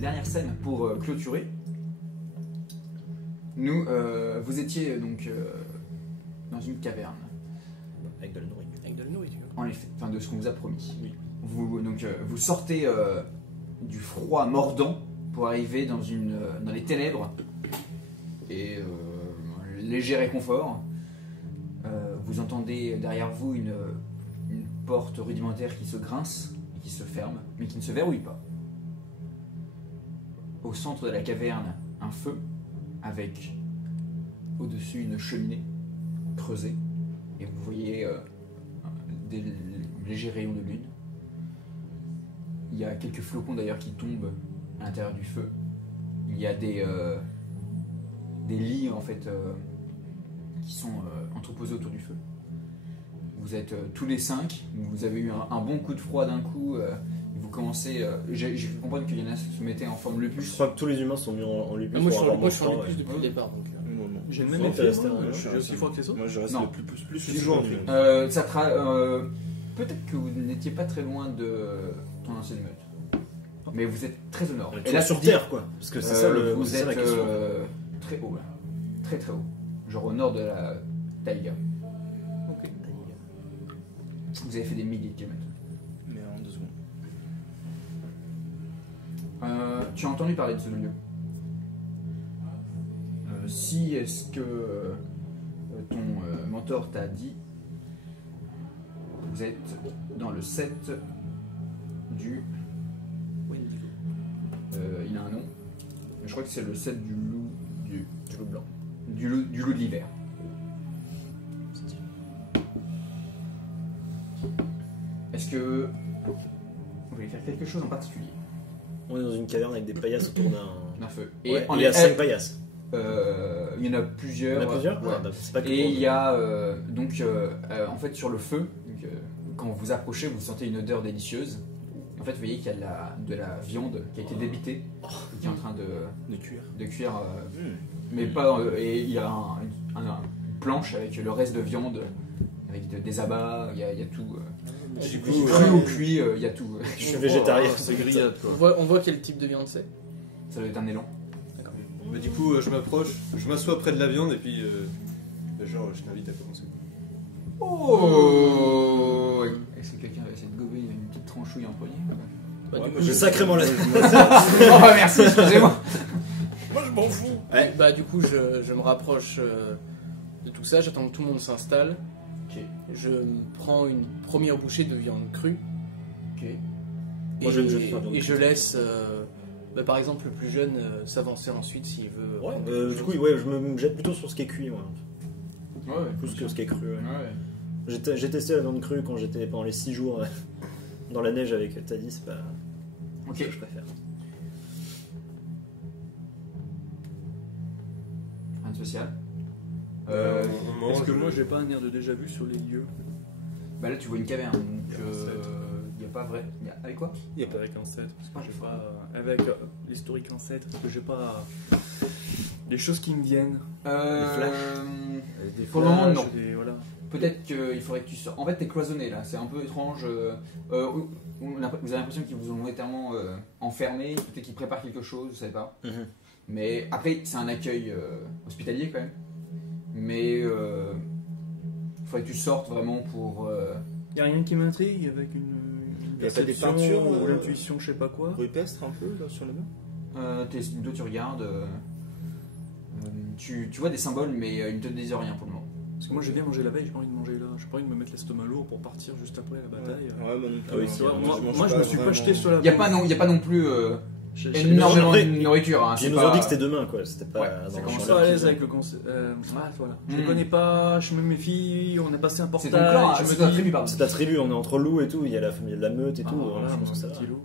dernière scène pour clôturer. Vous étiez donc dans une caverne. Avec de la nourriture. Avec de la nourriture. En effet, enfin de ce qu'on vous a promis. Oui. Vous sortez du froid mordant pour arriver dans les ténèbres et un léger réconfort. Vous entendez derrière vous une porte rudimentaire qui se grince et qui se ferme, mais qui ne se verrouille pas. Au centre de la caverne, un feu avec au-dessus une cheminée creusée et vous voyez des légers rayons de lune. Il y a quelques flocons d'ailleurs qui tombent à l'intérieur du feu. Il y a des lits en fait qui sont entreposés autour du feu. Vous êtes tous les 5, vous avez eu un bon coup de froid d'un coup. Vous commencez. J'ai cru comprendre qu'il y en a qui se mettaient en forme lupus. Je crois que tous les humains sont mis en lupus. Moi, pour je suis avoir en moins lupus de depuis le départ. Donc, Non. J'ai le Non, même t'es effet, resté moi, un- je suis aussi fort que les autres. Moi je reste Non. le plus Toujours toujours. Peut-être que vous n'étiez pas très loin de ton ancienne meute. Mais vous êtes très au nord. Et là, sur Terre, quoi. Parce que c'est ça, vous c'est ça la êtes question. très haut là. Très très haut. Genre au nord de la taïga. Ok. Vous avez fait des milliers de kilomètres. Mais en 2 secondes. Tu as entendu parler de ce lieu? Si est-ce que ton mentor t'a dit, vous êtes dans le 7 du... Wendigo. il a un nom. Je crois que c'est le 7 du loup... Du loup blanc. Du loup de l'hiver. Est-ce que vous voulez faire quelque chose en particulier? On est dans une caverne avec des paillasses autour d'un... Un feu. Ouais, on il y a 5 paillasses. il y en a plusieurs. Il y en a plusieurs. Ouais. Ah, bah, c'est pas que Et pour- il y a en fait sur le feu, donc, quand vous approchez, vous sentez une odeur délicieuse. En fait, vous voyez qu'il y a de la viande qui a été débitée et qui est en train De cuir. de cuire, Hmm. mais pas. Et il y a une planche avec le reste de viande, avec des abats, il y a tout. Du Cru coup, ou cuit, il y a tout. Je suis végétarien. C'est grillade quoi. On voit quel type de viande c'est. Ça doit être un élan. Mais du coup, je m'approche, je m'assois près de la viande et puis genre je t'invite à commencer. Oh Est-ce que quelqu'un va essayer de gober une petite tranchouille en premier? Bah, Ouais, du moi, coup, J'ai sacrément la... Oh merci, excusez-moi. moi je m'en fous. Ouais, bah du coup je me rapproche de tout ça, j'attends que tout le monde s'installe. Ok. Je prends une première bouchée de viande crue. Ok. Moi, je vais me jeter sur la viande et crue. je laisse par exemple le plus jeune s'avancer ensuite s'il veut. Ouais, du coup, ouais, je me jette plutôt sur ce qui est cuit, moi. Ouais, Plus que ce qui est cru. Ouais. Ouais. J'ai testé la viande crue quand j'étais pendant les 6 jours dans la neige avec Taddy, c'est pas Ok. ce que je préfère. Rien de social. Est-ce que moi j'ai pas un air de déjà vu sur les lieux? Bah là tu vois une caverne, donc il n'y a pas vrai. Avec quoi? Il y a pas avec ancêtre, parce que j'ai pas avec l'historique ancêtre, parce que j'ai pas des choses qui me viennent. Des Pour le moment, non. Voilà. Peut-être qu'il faudrait que tu sors. En fait, t'es cloisonné là, c'est un peu étrange. Vous avez l'impression qu'ils vous ont monétairement enfermé, peut-être qu'ils préparent quelque chose, je sais pas. Mais après, c'est un accueil hospitalier quand même. Mais il faudrait que tu sortes vraiment pour. Y a rien qui m'intrigue avec une Y a pas des perception peintures, ou l'intuition, je sais pas quoi. Rupestre un peu là sur le mur. Toi, tu regardes. Tu vois des symboles, mais ils ne te disent rien pour le moment. Parce que moi j'ai bien mangé la veille, j'ai pas envie de manger là, j'ai pas envie de me mettre l'estomac lourd pour partir juste après la bataille. Ouais, moi non plus. Ah oui, hein. c'est vrai, Moi je me suis pas jeté sur la Il n'y a, pas non plus J'ai énormément après, de nourriture. Hein, Puis c'est ils nous pas- ont dit que c'était demain, quoi. C'était pas Ouais, dans ça le commence champ pas à d'air. l'aise avec le concept. Voilà. Je Hmm. ne connais pas, je me méfie, on a passé un C'est portail. ton clan, je c'est me ta dis- tribu, pardon. C'est ta tribu, on est entre loups et tout, il y a la famille de la meute et tout. Voilà, je pense mon que ça va. petit loup,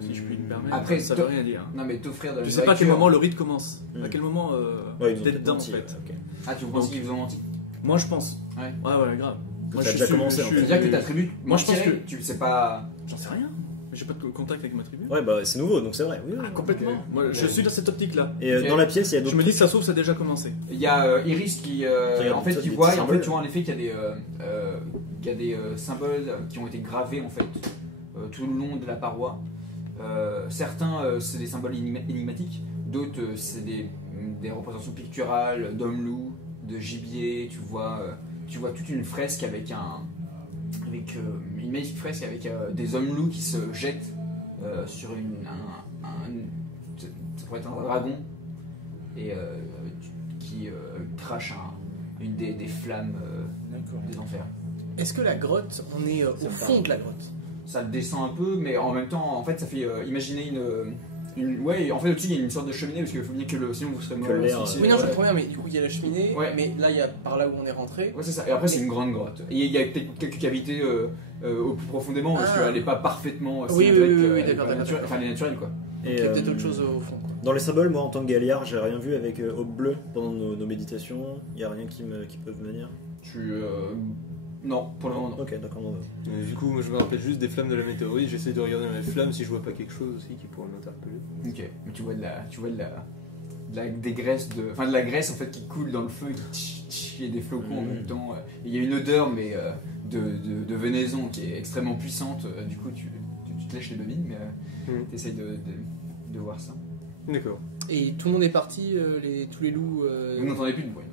si je puis me permettre. Après, ça veut rien dire. Non, mais t'offrir de la Je sais pas à quel nourriture- moment le rite commence. Hmm. À quel moment Ouais, ils nous ont t'es dedans en menti, fait. ok. Ah, tu penses Donc- qu'ils vous ont menti? Moi je pense. Ouais. Ouais, grave. Moi Ça a déjà commencé, en fait. C'est-à-dire que ta tribu. Moi, je pense mentirait, que- tu sais pas. J'en sais rien. J'ai pas de contact avec ma tribu. Ouais, bah c'est nouveau, donc c'est vrai. Oui, oui. Ah, complètement. Moi je suis dans cette optique là. Et Ok. dans la pièce, il y a Je d'autres. me dis que ça se trouve ça a déjà commencé. Il y a Iris qui, Regarde, en fait, ça, qui des voit, petits et en fait, symboles. tu vois en effet qu'il y a des symboles qui ont été gravés en fait tout le long de la paroi Certains, c'est des symboles énigmatiques, d'autres, c'est des représentations picturales d'hommes-loups, de gibier. Tu vois toute une fresque avec une magnifique fresque avec des hommes-loups qui se jettent sur ça pourrait être un dragon et qui crache des flammes des enfers. Est-ce que la grotte, on est au fond de la grotte? Ça descend un peu, mais en même temps, en fait, ça fait imaginer ouais, en fait, au-dessus, il y a une sorte de cheminée, parce qu'il faut bien que sinon vous serez mort. l'air, Oui, non, je comprends bien, mais du coup, il y a la cheminée, Ouais. mais là, il y a par là où on est rentré. Ouais, c'est ça. Et après, c'est une grande grotte. Et il y a peut-être quelques cavités au plus profondément, parce qu'elle n'est pas parfaitement Oui, symétrique, d'accord, d'accord. enfin, elle est naturelle, quoi. Donc, Et, il y a peut-être autre chose au fond. Quoi. Dans les symboles, moi en tant que Galliard, j'ai rien vu avec Aube Bleue pendant nos méditations. Il n'y a rien qui peut venir. Non, pour le moment, non. Ok, d'accord, on va. Mais du coup, moi, je me rappelle juste des flammes de la météorite. J'essaie de regarder dans les flammes si je vois pas quelque chose aussi qui pourrait m'interpeller. Ok, mais tu vois des graisses de la graisse en fait qui coule dans le feu, il y a des flocons en même temps. Il y a une odeur mais de venaison qui est extrêmement puissante. Du coup, tu te lèches les bobines, mais t'essayes de voir ça. D'accord. Et tout le monde est parti, tous les loups. Vous n'entendez plus de bruit.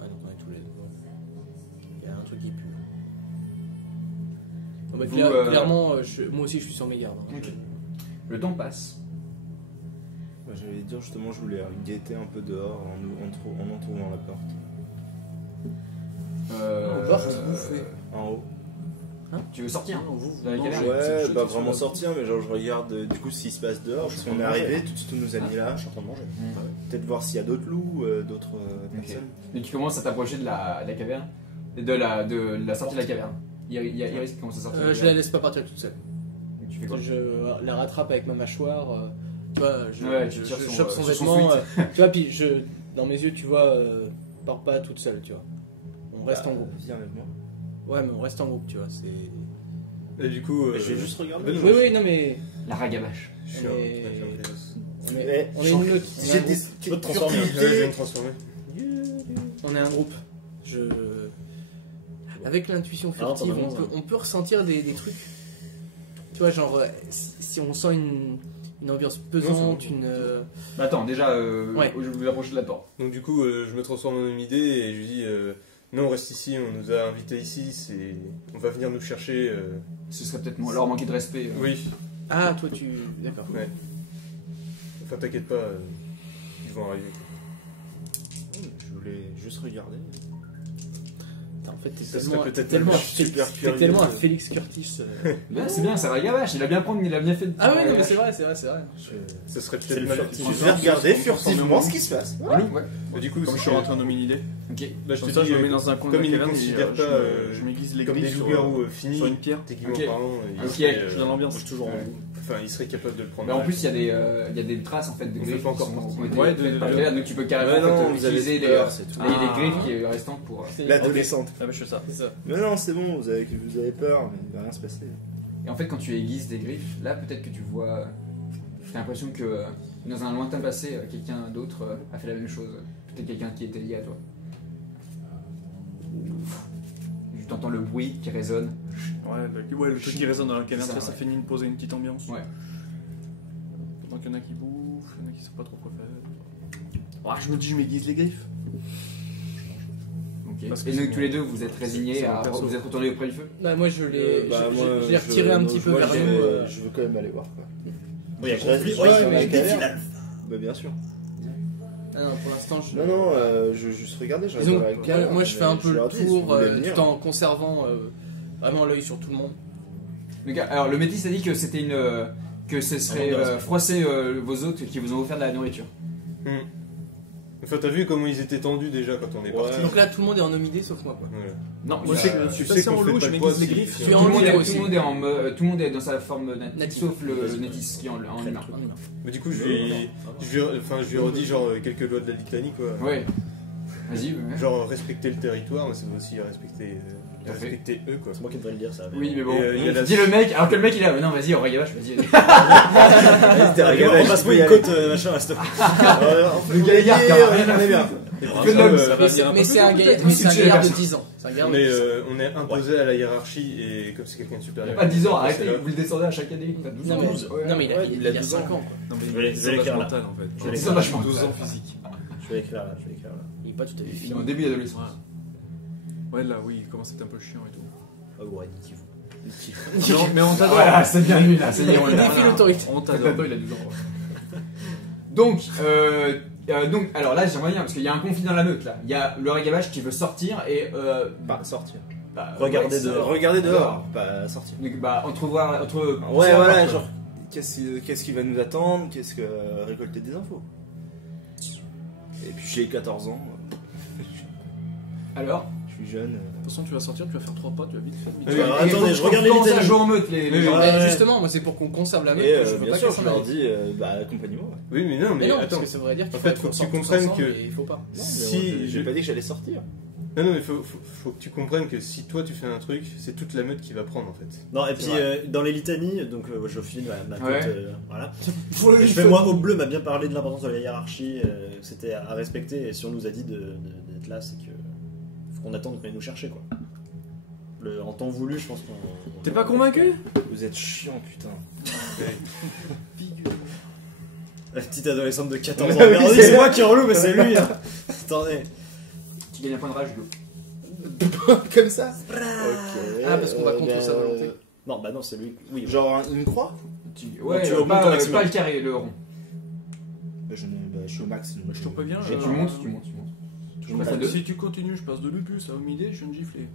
Ouais, donc on est tous les deux. Il y a un truc qui pue. Non, bah, Vous, clairement, moi aussi je suis sur mes gardes. Hein. Ok. Le temps passe. Bah, j'allais dire justement, je voulais guetter un peu dehors en trouvant la porte. Porte, vous faites. En haut. Tu veux sortir Non, vous, dans la non, caverne je- Ouais, je- pas je- vraiment sortir, mais genre je regarde du coup ce qui se passe dehors. Parce qu'on est arrivé, tout de suite on nous a mis là. Je suis en train de manger. Peut-être voir s'il y a d'autres loups, d'autres personnes. Donc tu commences à t'approcher de la caverne, de la sortie de la caverne. Il y a Iris qui commence à sortir. de la Je la caverne. laisse pas partir toute seule. Donc tu fais quoi? Je la rattrape avec ma mâchoire. Tu vois, Ouais, tu je tires chope son sur son vêtement. fluide. Tu vois, puis dans mes yeux, tu vois, pars pas toute seule, tu vois. On reste en groupe. Viens avec moi. Ouais, mais on reste en groupe, tu vois. C'est. Et du coup. Je vais juste regarder. Ben, Oui, oui, non, mais. La ragabache. Je suis Mais- un On est une change- meute. J'ai des Tu peux te transformer. Ouais, je viens de transformer. On est un groupe. Avec l'intuition Alors, furtive, pendant on peut ressentir des trucs. Tu vois, genre, si on sent une ambiance pesante, une. Bah attends, déjà, Ouais. je vous approchez de la porte. Donc, du coup, je me transforme en une idée et je lui dis non, on reste ici, on nous a invités ici, on va venir nous chercher. Ce serait peut-être leur manquer de respect. Oui, Ah, toi, tu. D'accord. ouais. Enfin, t'inquiète pas, ils vont arriver. Je voulais juste regarder. En fait, t'es Ça tellement, serait peut-être tellement, la super t'es curieux. tellement un Félix Curtis. Mais c'est bien, c'est la gavache, il a bien fait. Ah ouais, non, mais c'est vrai, c'est vrai. Ça serait C'est peut-être le mal. furtif. Je vais regarder furtivement ce qui se passe. Oui, ouais. Mais du coup, Comme je suis rentré en hominidé. Ok. là, je Comme te ça, dis, je me mets dans un coin de comme la ils ne caverne et considèrent pas je m'aiguise les comme des griffes loups-garous finis, sur une pierre. techniquement Ok. parlant, ils Ok. seraient, Je suis dans l'ambiance. Moi, je suis toujours en Ouais. groupe. enfin, ils seraient capables de le prendre. Mais en plus, il y a des traces en fait de On griffes fait pas encore qui ont partie. été Ouais, faites par de- la caverne, donc tu peux carrément Ouais, en fait, non, vous avez utiliser peur, c'est tout. les griffes qui restent pour. L'adolescente. Ah bah je fais ça. C'est ça. Mais non, c'est bon, vous avez peur, mais il va rien se passer. Et en fait, quand tu aiguises des griffes, là peut-être que tu vois. T'as l'impression que dans un lointain passé, quelqu'un d'autre a fait la même chose. Peut-être quelqu'un qui était lié à toi. Tu entends le bruit qui résonne. Ouais, le truc qui résonne dans la caverne, Ça, ça ouais. fait poser une petite ambiance. Ouais. Pendant qu'il y en a qui bouffent, il y en a qui savent pas trop quoi faire. Je me dis, je m'aiguise les griffes. Ok. Parce que Et donc c'est- tous les deux, vous êtes résignés c'est à mon perso. vous êtes retournés auprès du feu. Bah, moi, je l'ai Moi, je l'ai retiré un petit peu moi, vers je nous. vais- Je veux quand même aller voir quoi. Oui, il y a Je reste- conflit. je Oui, reste dans mais la défi caverne. l'alpha. Bah bien sûr. Ah non, pour l'instant, je. Non, je veux juste regarder. Je reste Disons, dans la caverne, moi, je fais un peu je leur le dis, si vous tour voulez venir. tout en conservant vraiment l'œil sur tout le monde. Le gars, alors le métis a dit que c'était que ce serait froisser vos hôtes qui vous ont offert de la nourriture. Enfin, t'as vu comment ils étaient tendus déjà quand on est Ouais. parti. Donc là, tout le monde est en omidé sauf moi, quoi. Ouais. Non, Moi, il je y a- sais que je tu suis sais passé qu'on en fait loup, pas je le m'aiguise poids les si- griffes. Tu es tout en le monde omidé est- aussi. tout le monde est dans sa forme native, Native. sauf le Nétis qui est en humain. Mais du coup, je lui redis genre quelques lois de la litanie quoi. Ouais. Vas-y. Ouais. Genre respecter le territoire, mais c'est aussi respecter, Tout à fait. respecter eux quoi. C'est moi qui devrais le dire ça. Oui, mais bon. Et, il y a la- Dis le mec, alors que le mec il est là. Non, vas-y, on regarde, vas-y. On passe pour une côte, machin, reste. On peut Le gars, gagner, il y a rien à on est bien. foutre. Ça va venir un peu Mais plus c'est un tôt, gaillard peut-être. mais c'est un Si, gaillard de j'ai 10 ans. C'est un gaillard de Mais 10 ans. on est imposé à la hiérarchie et comme c'est quelqu'un de Il supérieur. n'y a pas 10 ans, c'est arrêtez, là. vous le descendez à chaque année. T'as 12 Non, ans. mais, Ouais. non, mais Ouais, il a 12 5 ans. ans. Quoi. Non, mais Je vais il est l'écrire, là. mental en fait. Je vais C'est vachement 12 ans mental. physique. Je vais écrire là, je vais écrire là. Il est pas tout à fait Il est fini. en début d'adolescence. Ouais, là, oui, il commence à être un peu chiant et tout. Oh ouais, niquez-vous. Non, mais on t'adore. Voilà, c'est bien lui là, c'est bien. Il défie l'autorité. On Bientôt, t'adore. il a 12 ans. Donc, alors là, j'aimerais bien, parce qu'il y a un conflit dans la meute là. Il y a le Ragabash qui veut sortir et. Pas sortir. Bah, Regardez ouais, dehors. Regardez dehors, pas sortir. Donc, bah, entre. Ouais, voilà, genre, qu'est-ce qui va nous attendre, qu'est-ce que. Récolter des infos. Et puis j'ai 14 ans, Alors je suis jeune. De toute façon, tu vas sortir, tu vas faire 3 pas, tu vas vite faire Oui, Alors, attendez, je regarde les commencer à litanies. jouer en meute les Oui, gens. Ouais. Mais justement, moi c'est pour qu'on conserve la meute. Et que je veux bien pas sûr, qu'elle je s'en leur aille. dis, accompagnez-moi. Ouais. Oui, mais non, Mais mais non, attends. parce que ça voudrait dire qu'il En fait, faut faut qu'on que tu sorte tous comprennes ensemble, que- mais il faut pas. Non, mais Si- j'ai pas dit que j'allais sortir. Non, non, mais faut que tu comprennes que si toi tu fais un truc, c'est toute la meute qui va prendre en fait. Non, et C'est puis vrai. dans les litanies, donc je finis ma Ouais. cote, voilà. Et je fais moi, Au Bleu m'a bien parlé de l'importance de la hiérarchie, que c'était à respecter, et si on nous a dit d'être là, c'est que faut qu'on attende qu'on vienne nous chercher, quoi. En temps voulu, je pense qu'on. T'es pas convaincu? Vous êtes chiant, putain. La petite adolescente de 14 ans. Oui, Merde, c'est c'est moi qui est relou, mais c'est lui. Hein. Attendez. Tu gagnes un point de rage, Hugo. Comme ça. Ah, parce qu'on va contre sa volonté. Non, bah non, c'est lui. Oui, Genre une croix. Ouais, tu augmentes ton maximum. pas le carré, le rond. Je suis au max. Je te préviens. Et tu montes. Je passes à deux. Si tu continues, je passe de lupus à humidé, je viens de gifler.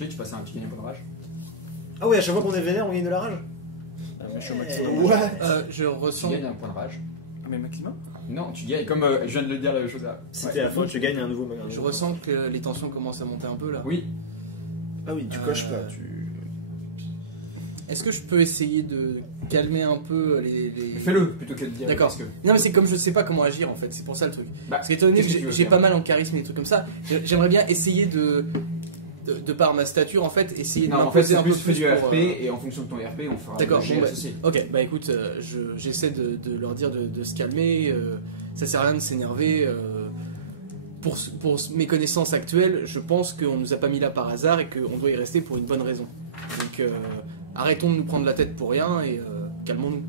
Ok, tu passes un petit gagnes un point de rage. Ah oui, à chaque fois qu'on est vénère, on gagne de la rage. Mais je suis au maximum. Ouais. Je Tu ressens. gagnes un point de rage. Ah, mais maximum? Non, tu gagnes, comme je viens de le dire la chose là. Si t'es à fond, tu gagnes un nouveau. Je ressens que les tensions commencent à monter un peu là. Oui, Ah oui, tu coches pas. Est-ce que je peux essayer de calmer un peu les. fais-le plutôt que de dire. D'accord. parce que- Non, mais c'est comme je sais pas comment agir en fait, c'est pour ça le truc. Bah, Parce qu'étant donné qu'est-ce que que tu veux j'ai faire pas mal en charisme et des trucs comme ça, j'aimerais bien essayer de par ma stature en fait, essayer de Non, en fait, m'imposer c'est un peu plus fais du pour, RP et en fonction de ton RP, on fera D'accord, le jet bon, bah, associé. Ok, bah écoute, j'essaie de leur dire de se calmer, ça sert à rien de s'énerver. Pour mes connaissances actuelles, je pense qu'on nous a pas mis là par hasard et qu'on doit y rester pour une bonne raison. Donc arrêtons de nous prendre la tête pour rien et calmons-nous.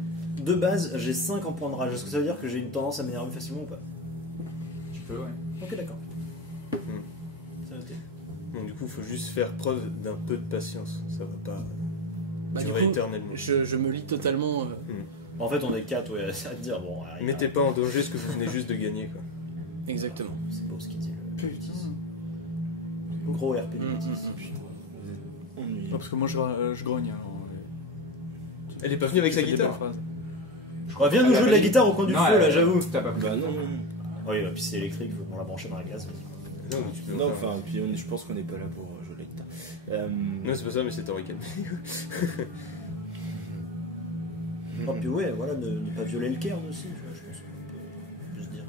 De base, j'ai 5 en point de rage. Est-ce que ça veut dire que j'ai une tendance à m'énerver facilement ou pas? Tu peux, ouais. Ok, d'accord. C'est noté. Donc du coup, faut juste faire preuve d'un peu de patience. Ça va pas Bah, du durer coup, éternellement. je me lis totalement. En fait, on est 4, ouais, c'est à te dire. Bon, allez, Mettez pas en danger ce que vous venez juste de gagner quoi. Exactement. C'est beau ce qu'il dit. Putain. Gros RP du Mm, métis. Non, parce que moi je grogne. Alors, Elle est pas venue avec sa je fais des guitare. belles phrases. Viens nous jouer de la guitare au coin du Non, feu, là, j'avoue. T'as pas Bah non. Oui, bah, puis c'est électrique, faut qu'on la branche dans la glace. Vas-y. Non, mais tu peux. Non, enfin, puis je pense qu'on n'est pas là pour jouer la guitare. Non, c'est pas ça, mais c'est Torican. Oh, puis ouais, voilà, ne pas violer le cairn aussi, tu vois, je pense qu'on peut se dire.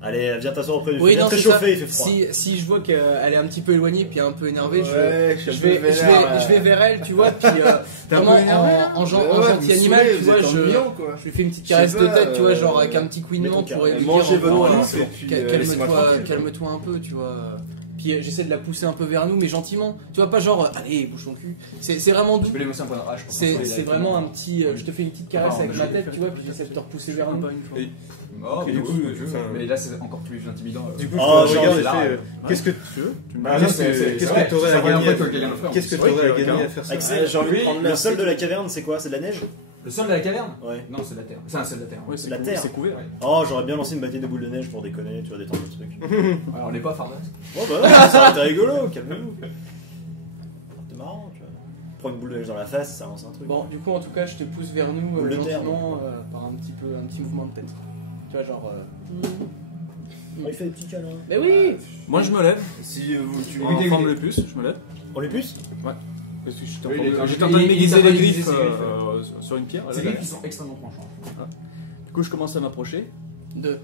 Allez, viens t'asseoir auprès du feu. Oui, Viens non, te c'est ça. réchauffer, il fait froid. Si je vois qu'elle est un petit peu éloignée puis un peu énervée, je je vais vers elle, tu vois, puis vraiment en gentil animal, tu vois, je lui fais une petite caresse de tête, tu vois, genre avec un petit couinement pour lui Mangez dire, votre enfin, bouffe et puis laissez-moi tranquille. calme-toi un peu, tu vois. Puis j'essaie de la pousser un peu vers nous, mais gentiment. Tu vois, pas genre, allez, bouge ton cul. C'est vraiment doux. Tu peux l'émotion un point de rage. pour C'est contrôler la- vraiment un petit. Je te fais une petite caresse Enfin, avec je ma vais tête, faire tu vois, une puis petite j'essaie de te repousser Je vers même nous. pas une fois. Et- Oh, Et du coup, mais là c'est encore plus intimidant. Du coup, Oh, je genre, regarde c'est et là, fais, ouais. qu'est-ce que Tu veux Tu me Bah, dis- non, c'est qu'est-ce vrai, que t'aurais ça à revient gagner après que quelqu'un le ferait, en Qu'est-ce que plus. t'aurais à Ouais, gagner à faire ça? Axel, j'ai envie de Oui, prendre le le sol sol de la caverne, c'est quoi? C'est de la neige? Le sol de la caverne? Ouais. Non, c'est de la terre. C'est un sol de la terre. Ouais, C'est la terre. C'est couvert. Oh, j'aurais bien lancé une bataille de boules de neige pour déconner, tu vois, détendre le truc. Alors on n'est pas Farmas. Oh bah ouais, ça aurait été rigolo, calmez-vous. C'est marrant, tu vois. Prends une boule de neige dans la face, ça lance un truc. Bon, du coup, en tout cas, je te pousse vers nous Boule de terre, gentiment par un petit mouvement de tête. Tu vois, genre. Il fait des petits câlins. Mais oui. Moi je me lève. Si tu En forme le plus, je me lève. On les puce? Parce que j'étais Oui, il est- en train de il est- m'aiguiser il est- les il est- griffes il est- sur une pierre. C'est des qui sont extrêmement tranchants. Du coup, je commence à m'approcher De.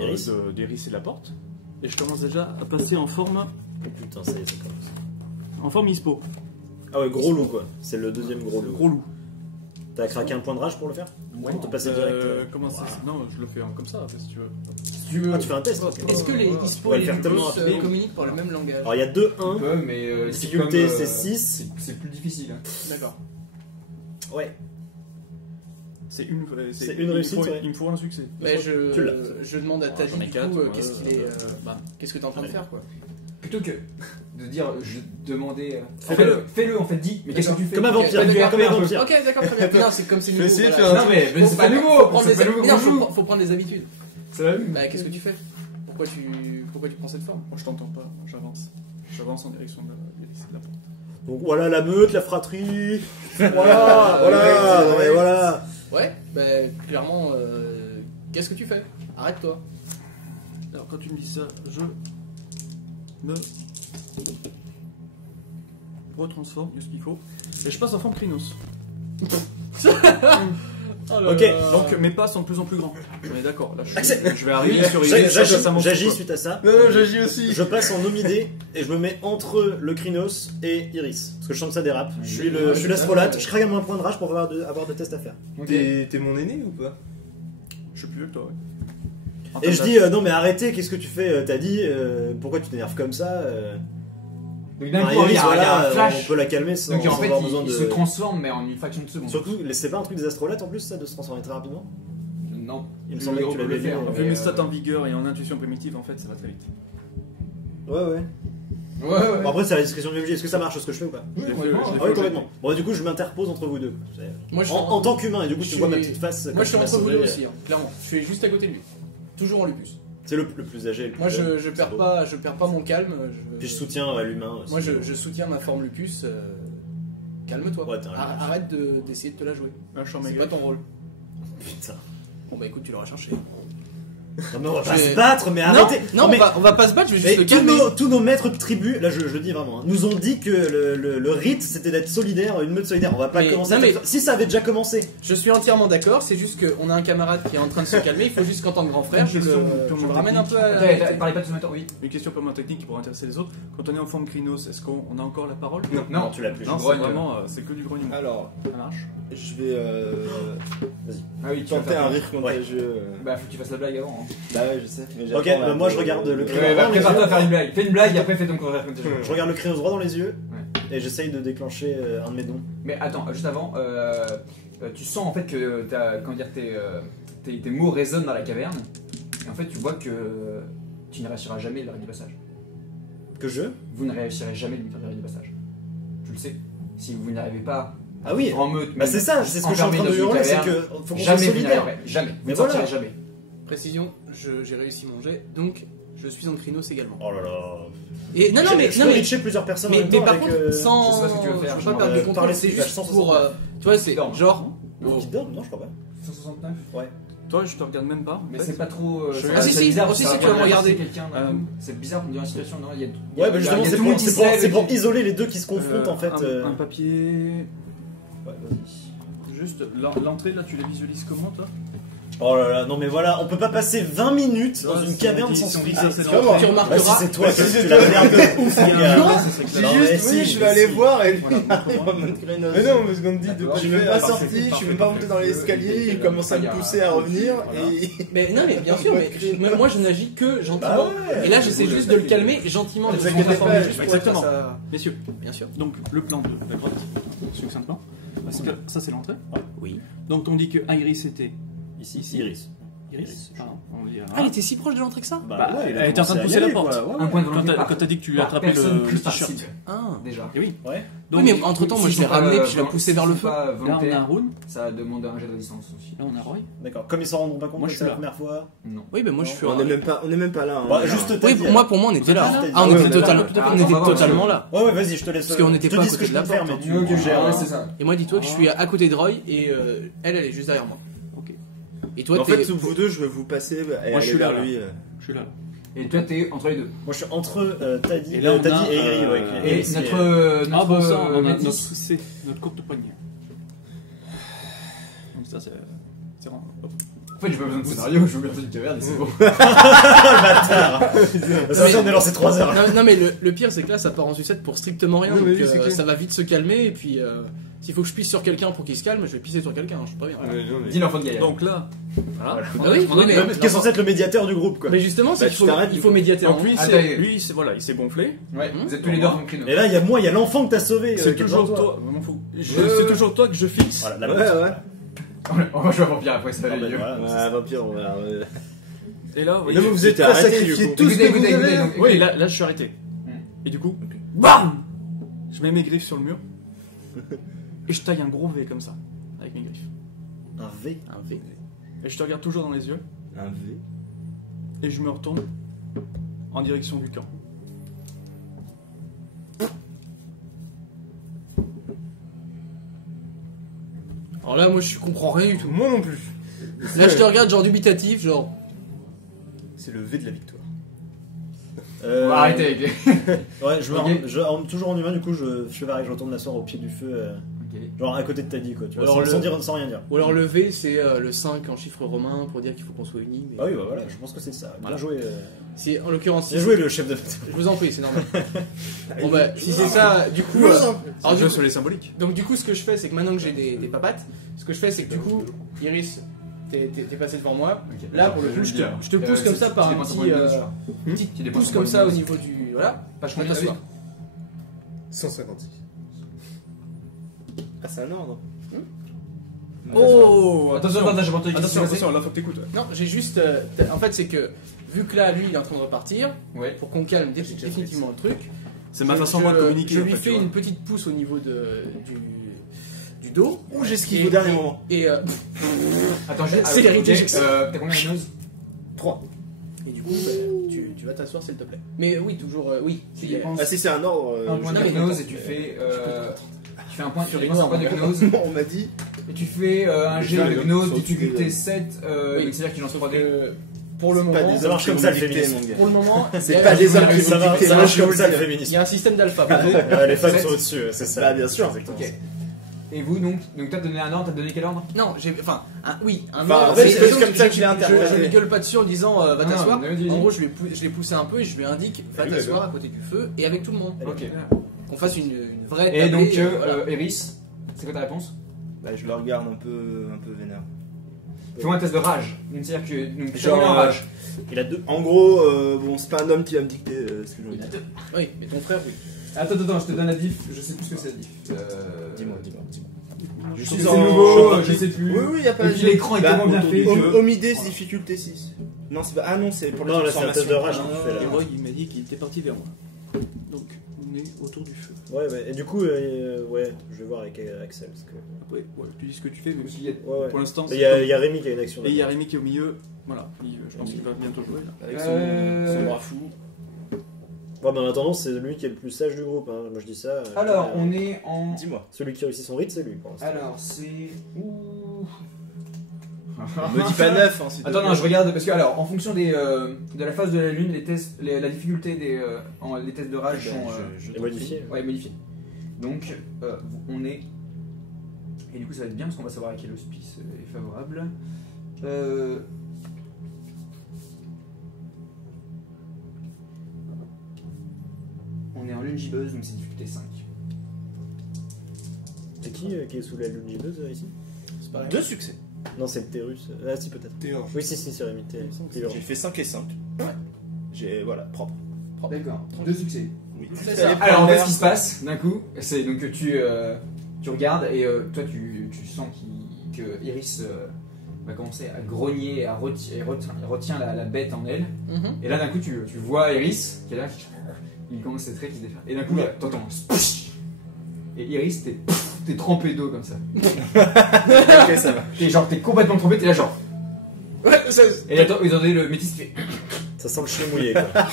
Iris. d'Iris et de la porte. Et je commence déjà à passer en forme Oh putain, ça y est, ça commence. ISPO. Ah ouais, gros loup quoi. C'est le deuxième gros loup. Gros loup. T'as craqué un point de rage pour le faire? Ouais. Pour te passer direct. Comment ça? Non, je le fais comme ça, si tu veux. Si tu veux. Ah, tu fais un test. ok. Est-ce que les Ispo Ouais, et les le faire tellement Lupus rapidement. communiquent par le même langage? Alors il y a 2-1. On peut, mais Difficulté, comme, c'est 6. C'est plus difficile. Hein. D'accord. Ouais. C'est une réussite, ouais. Il me faut un succès. Mais Tu l'as. je demande à Tadi J'en ai du quatre, coup, moi, qu'est-ce qu'il est, qu'est-ce que t'es en train de faire quoi? Plutôt que de dire, je demandais. Fais-le. Fais-le en fait, dis. Mais qu'est-ce que tu fais? Comme un vampire. Pas du RP, Comme un un peu. vampire. Ok, d'accord, très bien. Non, c'est comme c'est nouveau. essayer de voilà. faire un Non, mais Faut c'est pas- pas nouveau. faut prendre C'est des- pas nouveau. non, Bonjour. faut prendre des habitudes. Ça va. Bah, qu'est-ce que tu fais? Pourquoi tu prends cette forme? Moi, je t'entends pas, j'avance. J'avance en direction de la porte. Donc voilà la meute, la fratrie. Voilà. Non, mais voilà. Ouais, bah, clairement, qu'est-ce que tu fais? Arrête-toi. Alors, quand tu me dis ça, je me retransforme, il y a ce qu'il faut. Et je passe en forme Krynos. Ok. Donc mes pas sont de plus en plus grands. On est d'accord, là Accès. je vais arriver sur Iris. J'agis suite à ça. Non, j'agis aussi. Je passe en Omidé et je me mets entre le Krynos et Iris. Parce que je sens que ça dérape. Je suis l'astrolate. Je craque un point de rage pour avoir de tests à faire. T'es mon aîné ou pas? Je suis plus vieux que toi, ouais. Et je dis non mais arrêtez, qu'est-ce que tu fais? T'as dit pourquoi tu t'énerves comme ça? Donc d'un Enfin, coup, il y Iris, a un voilà, flash. on peut la calmer sans, Donc en sans fait, avoir besoin il de. se transforme, mais en une fraction de seconde. Surtout, c'est pas un truc des astrolates en plus ça de se transformer très rapidement? Non. Il me semblait que tu l'avais le vu. faire. Vu mes stats en vigueur et en intuition primitive, en fait, ça va très vite. Ouais. Ouais. Bon, après c'est la discrétion biologique. Est-ce que ça marche ce que je fais ou pas? Oui, Je l'ai complètement, fait, ouais. Ah oui complètement. Bon du coup je m'interpose entre vous deux. Moi, je En tant qu'humain et du coup je tu vois ma suis- petite face. Moi, comme je suis tu m'as entre vous sauvé. deux aussi, hein, clairement. Je suis juste à côté de lui. Toujours en lupus. C'est le plus âgé. Le plus Moi, jeune, je c'est perds beau. pas mon calme. Puis je soutiens l'humain. Moi, je soutiens ma forme lupus. Calme-toi. Ouais, t'es un lupus. Arrête d'essayer de te la jouer. Là, je suis en C'est méga. pas ton rôle. Putain. Bon, bah écoute, tu l'auras cherché. Non mais on va pas Je- se battre, mais Non, arrêtez. non, mais, on va pas se battre, je vais mais juste le calmer. tous nos maîtres de tribu, là je le dis vraiment, hein, nous ont dit que le rite c'était d'être solidaire, une meute solidaire. On va pas Mais- commencer. non, mais- Si ça avait déjà commencé. Je suis entièrement d'accord, c'est juste qu'on a un camarade qui est en train de se calmer, il faut juste qu'en tant que grand frère, je le ramène un peu à... Parlez pas tous en même temps, oui. Une question purement technique qui pourrait intéresser les autres. Quand on est en forme Krynos, est-ce qu'on a encore la parole? Non, tu l'as plus. Non, c'est grogne. vraiment, c'est que du grognement. Alors, Ça marche. je vais Ah oui, tu vas tenter faire un ça. rire contagieux. Bah, faut que tu fasses la blague avant. Hein. Bah ouais, je sais. Mais Ok, j'attends bah la- moi je regarde le Ouais, Krynos. bah, dans les prépare-toi à yeux. faire une blague. Fais une blague et après fais ton contraire comme tu veux. Je regarde le Krynos droit dans les yeux et j'essaye de déclencher un de mes dons. Mais attends, juste avant, tu sens en fait que tes mots résonnent dans la caverne. Et en fait, tu vois que tu ne réussiras jamais le rite du passage. Que je. Vous ne réussirez jamais le rite du passage. Tu le sais. Si vous n'arrivez pas Ah oui. en meute, Bah c'est ça, c'est ce que je suis en train de hurler, c'est que faut qu'on soit jamais vous solidaire. n'arriverez. Jamais. Vous Mais ne voilà. sortirez jamais. Précision, j'ai réussi mon jet, donc je suis en Krynos également. Oh là là. Et non, mais, je non, peux mais, reacher plusieurs personnes en mais, même mais temps par avec, contre, sans... je sais pas ce que tu veux faire, je je veux pas m'en- perdre le contrôle, parler c'est plus, juste 169. pour... tu vois, c'est Non. genre... qui dorment, non je crois pas. 169. Toi, je te regarde même pas. en Mais fait. c'est pas trop. Ah, si, c'est si, bizarre, aussi, ça si, va tu vas me pas regarder. quelqu'un, là. C'est bizarre qu'on est dans une situation. Non, il y a. Ouais, bah justement, il y a c'est tout le monde qui se lève c'est et pour qui- isoler les deux qui se confrontent en fait. Un papier. Ouais, vas-y. Juste, l'entrée là, tu la visualises comment toi? Oh là là, non mais voilà, on peut pas passer 20 minutes dans une caverne sans se si on dit fixer. ça, c'est Comment Tu Bah, si remarqueras... c'est toi, c'est la merde de ouf, les gars. Non, Non, j'ai mais juste, oui, si, je mais vais aller si. voir et Voilà, il arrive en mode Krynos. Mais non, parce qu'on te dit de D'accord. pas Je suis le même faire. pas sorti, je suis même pas monté dans l'escalier, il commence à me pousser à revenir et. Mais non, mais bien sûr, mais moi je n'agis que gentiment. Bah ouais. Et là, j'essaie juste de le calmer gentiment, de Ne se vous inquiétez transformer pas, juste pour exactement. être ça. Messieurs, Bien sûr. donc le plan de la grotte, succinctement. Parce que ça, c'est l'entrée. Oui. Donc on dit que Iris était Ici, Iris. Iris. Pardon. On dit, Ah, elle était si proche de l'entrée que ça? Bah, ouais, il a elle était en train de commencé à y pousser la aller, porte. quoi, ouais. Un point de Quand volonté t'as par- quand t'as dit que tu lui as par attrapé personne le plus t-shirt. participe, Ah. déjà. Et oui. Ouais. Donc, Oui, mais entre temps, moi je l'ai ramené puis je l'ai poussé vers le feu. Pas là, on a volontaire, Rune. ça demande un jet de résistance aussi. Là, on a Roy. D'accord. Comme ils s'en rendront pas compte, Moi, que je c'est suis la là. première fois. Non. Oui, mais moi je suis. On est même pas là. hein. Bah, juste Oui, t'as dit, pour moi on était là. Juste, Ah, on ouais, était on est totalement, là. on Ah, était on va voir, totalement monsieur. là. Ouais, ouais, vas-y, je te laisse. Parce qu'on était je te pas à dis ce que côté je de peux la faire, porte, mais hein. tu gères. Ouais, c'est ça. Et moi, dis-toi que je suis à côté de Roy et elle est juste derrière moi. Ok. Et toi, En t'es. fait, vous deux, je vais vous passer et Moi, je aller suis là, vers là. lui. Je suis là. Et toi, t'es entre les deux. Moi, je suis entre Taddy Et là, on a, et Iri. Ouais, Et Iri, c'est- Ah bon, ça, on a Métis. notre C, notre courte poignée. Donc ça, c'est C'est vraiment- hop. En fait, j'ai pas besoin de scénario, je joue bien une caverne et c'est bon. Ça, on est lancé 3 heures. Non, mais le pire, c'est que là, ça part en sucette pour strictement rien. Oui, donc, oui, c'est clair. ça va vite se calmer. Et puis, s'il faut que je pisse sur quelqu'un pour qu'il se calme, je vais pisser sur quelqu'un. Je suis pas bien. Ouais, non, mais- Dis l'enfant de Gaïa. Donc là, voilà. Ah oui, oui, mais- Qui est censé être le médiateur du groupe, quoi. Mais justement, c'est Bah, qu'il tu t'arrêtes, il du faut coup. médiater. Donc en lui, Ah, c'est- t'as- lui, c'est voilà, il s'est gonflé. Ouais, vous êtes tous les deux en créneau. Et là, il y a l'enfant que t'as sauvé. C'est qui est toujours devant toi. Je m'en fous. C'est toujours toi que je fixe. Voilà, la Ouais, bonne. ouais. On va jouer à vampire après, ça va Ah, aller bah, mieux. voilà, c'est ça. Ouais, vampire, on va. Et là, oui. Non, mais vous êtes pas sacrifié tout ce que vous avez. donc, Oui, là, je suis arrêté. Hmm. Et du coup, Ok. BAM Je mets mes griffes sur le mur. Et je taille un gros V comme ça. Avec mes griffes. Un V. Un V. Et je te regarde toujours dans les yeux. Un V. Et je me retourne en direction du camp. Alors là, moi, je comprends rien du tout. Moi non plus. Là, je te regarde, genre dubitatif, genre. C'est le V de la victoire. On va arrêter avec les. Ouais, Ok. toujours en humain, du coup, je fais pareil, je retourne m'asseoir au pied du feu, genre à côté de Taddy, quoi, tu vois, Alors, sans rien dire. Ou alors le V, c'est le 5 en chiffre romain pour dire qu'il faut qu'on soit unis. Mais... Ah oui, bah voilà, je pense que c'est ça. Bien Voilà. joué. C'est, en l'occurrence, Bien joué, le chef de. je vous en prie, c'est normal. Bon bah, si c'est ça, du coup. alors, Alors, du jeu coup- sur les symboliques. donc du coup, ce que je fais, c'est que maintenant que j'ai des papates, ce que je fais, c'est que du coup, Iris, t'es passé devant moi. Là, pour le coup, je te pousse comme ça par un petit pouce comme ça au niveau du. Voilà, pas je compte t'asseoir. 156. Ah, c'est un ordre. Oh Attention, j'ai pas entendu. Attention, là faut que t'écoutes. Non, j'ai juste. En fait, c'est que vu que là, lui, il est en train de repartir, Ouais. pour qu'on calme définitivement le truc. C'est ma façon moi de communiquer. Je en lui fait, tu fais vois. une petite pouce au niveau du dos. Ouh, j'esquive Et- au dernier moment. Et Attends, C'est l'héritier, ok, je sais. t'as combien de nose 3. Et du coup, tu vas t'asseoir, s'il te plaît. Mais oui, toujours, oui. Tu dépenses Ah, si c'est un ordre. un point non, de mais gnose attends. et tu fais. Tu fais un point, tu Sur les dépenses un point de gnose On m'a dit. et tu fais un jet de gnose difficulté 7. Oui. Donc c'est-à-dire que tu lances 3D. Pour le C'est moment, pas des ça marche hommes comme ça, qui le vont dicter, féminisme. mon gars. pour le moment, C'est il y a- pas des hommes qui Ça vont dicter. marche je comme vous ça, le le dis. il féminisme. y a un système d'alpha. pardon. Les femmes Sept. sont au-dessus, c'est ça. Bah, bien sûr. Exactement. Ok. Et vous donc t'as donné un ordre, t'as donné quel ordre Non, j'ai. Enfin, oui, un Enfin, ordre, en fait, mais c'est je- comme ça que je- je l'ai interprété. Je lui gueule pas dessus en disant va Non, t'asseoir. non, vas-y. En gros, je l'ai poussé un peu et je lui indique va Oui, t'asseoir d'accord. à côté du feu et avec tout le monde. Ok. Qu'on fasse une vraie. Et tablée, donc voilà. Eris, c'est quoi ta réponse? Bah, je le regarde un peu vénère. Fais-moi un test de rage. Donc c'est-à-dire que donc Genre, combien en rage. Il a 2. En gros, bon, c'est pas un homme qui va me dicter ce que je veux Il a dire. deux. Oui, mais ton frère, oui. Attends, je te donne la diff. Je sais plus ce que c'est la diff. Dis-moi. Je suis sais c'est en- nouveau, je sais plus. Oui, oui, y a pas Et puis l'écran est tellement bien fait que. Omidé, c'est difficulté 6. Non, c'est pas. Ah non, c'est pour la Non, là, c'est un test de rage. transformation. qu'on fait, Et là. moi, il m'a dit qu'il était parti vers moi. Donc, on est autour du feu. Ouais, et du coup, ouais, je vais voir avec Axel. Parce que... Après, ouais, tu dis ce que tu fais, mais Il y a- Ouais, ouais. pour l'instant, Et c'est il y a- comme- il y a Rémi qui a une action. Et il y a là-dedans. Rémi qui est au milieu. Voilà, je pense qu'il va bientôt jouer là. Avec Euh, son bras fou. Ouais, mais en attendant, c'est lui qui est le plus sage du groupe. Hein. Moi, je dis ça. Alors, on est en. Dis-moi. Celui qui réussit son rite, c'est lui pour l'instant. Alors, c'est. Ouh. Me dis pas 9, hein, s'il te Attends, plaît. non, je regarde parce que, alors, en fonction de la phase de la lune, les tests, la difficulté les tests de rage Ben, sont. je Et t'en modifié. Ouais, modifiés. Donc, on est. Et du coup, ça va être bien parce qu'on va savoir à quel auspice est favorable. On est en lune gibbeuse, donc c'est difficulté 5. C'est qui est sous la lune gibbeuse ici? C'est pareil. 2 succès. Non, c'est le Terrus. Ah, si, peut-être. Oui, si, c'est Rémi. Terrus. J'ai fait 5 et 5. J'ai. Voilà, propre. D'accord, 2 succès. Oui. C'est ça. Alors, en fait, ce qui se passe d'un coup, c'est donc que tu regardes et toi, tu sens que Iris va commencer à grogner et retient la bête en elle. Mhm. Et là, d'un coup, tu vois Iris qui est là, il commence ses traits qui se défèrent. Et d'un coup, là, t'entends. Et Iris, t'es trempé d'eau comme ça. Ok, ça va. T'es complètement trempé, t'es là, genre. Ouais, ça- Et là, ils ont le métis qui fait. Ça sent le chien mouillé, quoi. Ah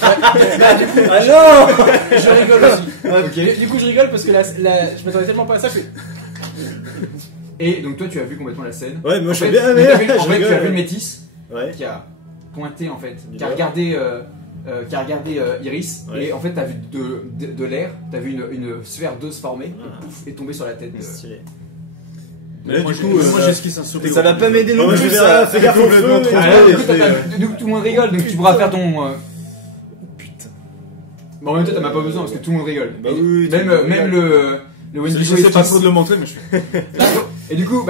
non je rigole aussi. Ok. Du coup, je rigole parce que je m'attendais tellement pas à ça que. Et donc, toi, tu as vu complètement la scène. Ouais, moi, je En suis fait, bien, donc, mais. t'as vu- en je fait, tu as vu le rigole. métis Ouais. qui a pointé en fait, Du qui a doigt. regardé Iris Ouais. et en fait t'as vu de l'air, t'as vu une sphère d'eau se former Ah. et pouf, et tomber sur la tête Stylé. Mais là, Moi, du coup, moi j'esquisse un sourire. Ça va pas m'aider non Ouais, plus, je vais ça. fais gaffe au feu. complètement trop. Ah, Ouais, du coup, donc tout le monde rigole, donc tu pourras faire ton. Putain. Bon, en même temps, t'as même pas besoin parce que tout le monde rigole. Bah Et oui, même, tout le monde même le Wendigo Je sais pas esquisse. trop de le montrer, mais je suis. Et du coup,